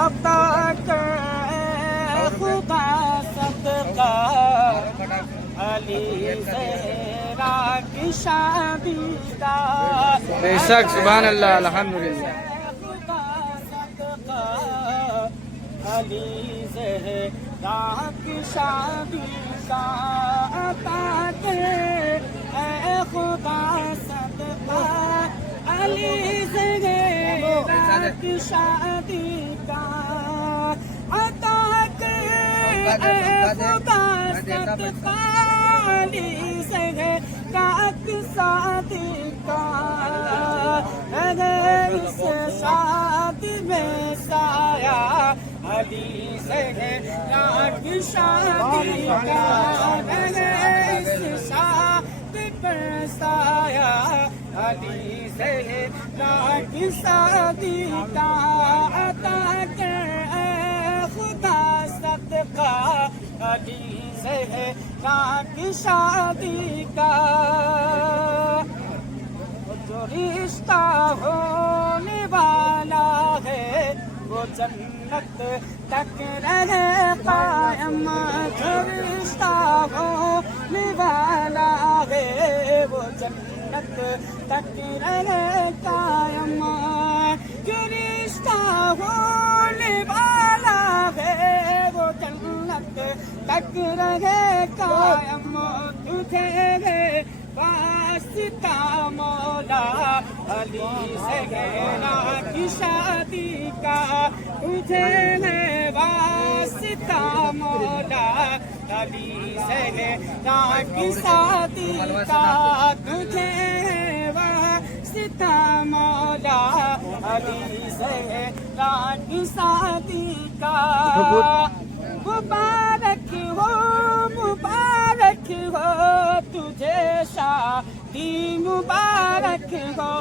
عطا کر اے خدا صدقہ علی زہرا کی شادی کا بے شک سبحان اللہ الحمدللہ خدا صدقہ علی زہرا کی شادی کا عطا کر اے خدا صدقہ علی زہرا کی شادی کا عطا کر اے خدا صدقہ علی زہرا کی شادی کا اگر اس شادی میں سایہ علی زہرا کی شادی کا اگر اس شادی پر سایہ علی زہرا کی شادی کا عطا کر اے خدا صدقہ علی زہرا کی شادی کا جو رشتہ ہونے والا ہے وہ جنت تک رہے قائم جو رشتہ ہونے والا ہے وہ جنت تک رہے قائم جو رشتہ ہونے والا ہے وہ جنت تک رہے قائم تجھے واسطہ مولا علی زہرا کی شادی کا تجھے واسطہ مولا علی زہرا کی شادی کا تجھے واسطہ مولا علی زہرا کی شادی کا مبارک ہو تجھے شادی مبارک ہو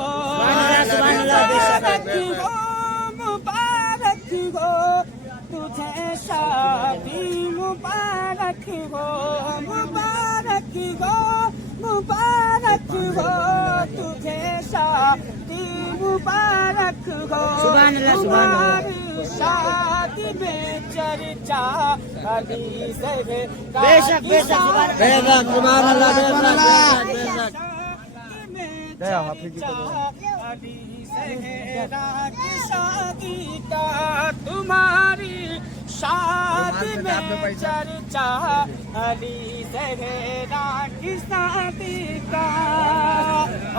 مبارک ہو تجھے شادی مبارک ہو مبارک ہو مبارک ہو تجھے شادی مبارک ہو تمہاری شادی میں چرچا علی زہرا کی شادی سبحان اللہ علی زہرا کی شادی کا تمہاری شادی میں چرچا علی زہرا کی شادی کا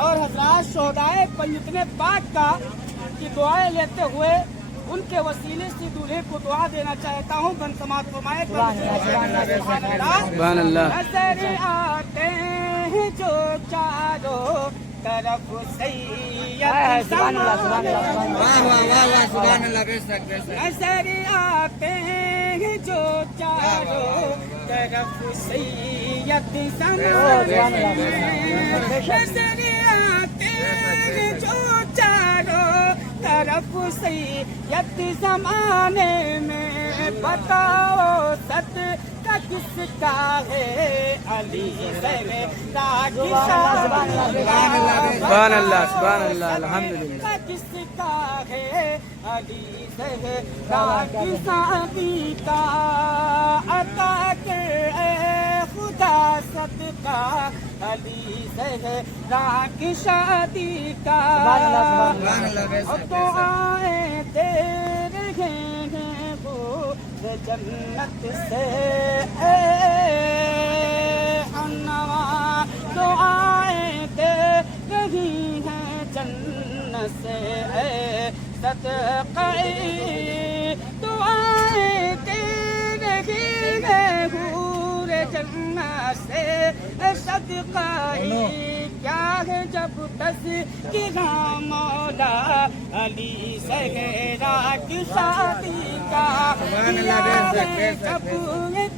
اور حضرات شہدائے پنجتن پاک کا کی دعائیں لیتے ہوئے ان کے وسیلے سے دولہے کو دعا دینا چاہتا ہوں بن سماعت فرمائے سبحان اللہ نظر آتے ہیں جو چاروں طرف سید زمانے نظر آتے ہیں جو چاروں طرف سید زمانے نظر آتے ہیں جو چاروں طرف سید زمانے میں بتاؤ صدقہ کس کا ہے علی زہرا کی شادی سبحان اللہ سبحان اللہ الحمدللہ کس کا ہے علی زہرا کی شادی کا عطا کر اے خدا صدقہ علی زہرا کی شادی کا دعائیں دے رہے ہیں وہ جنت سے اے انوا دعائیں دے رہی ہیں جنت سے اے صدقہ دعائیں دے رہی ہیں حور جنت سے صدقہ کیا ہے جب تذکرہ مولا علی زہرا کی شادی کا کیا ہے جب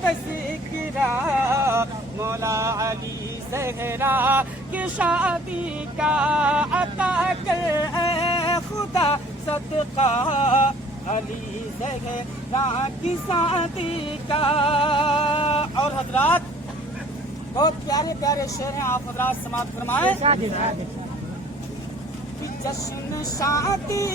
تذکرہ مولا علی زہرا کی شادی کا عطا کر اے خدا صدقہ علی زہرا کی شادی کا. اور حضرات بہت پیارے پیارے شعر ہیں، آپ حضرات سماعت فرمائیں. کہ جشن شادی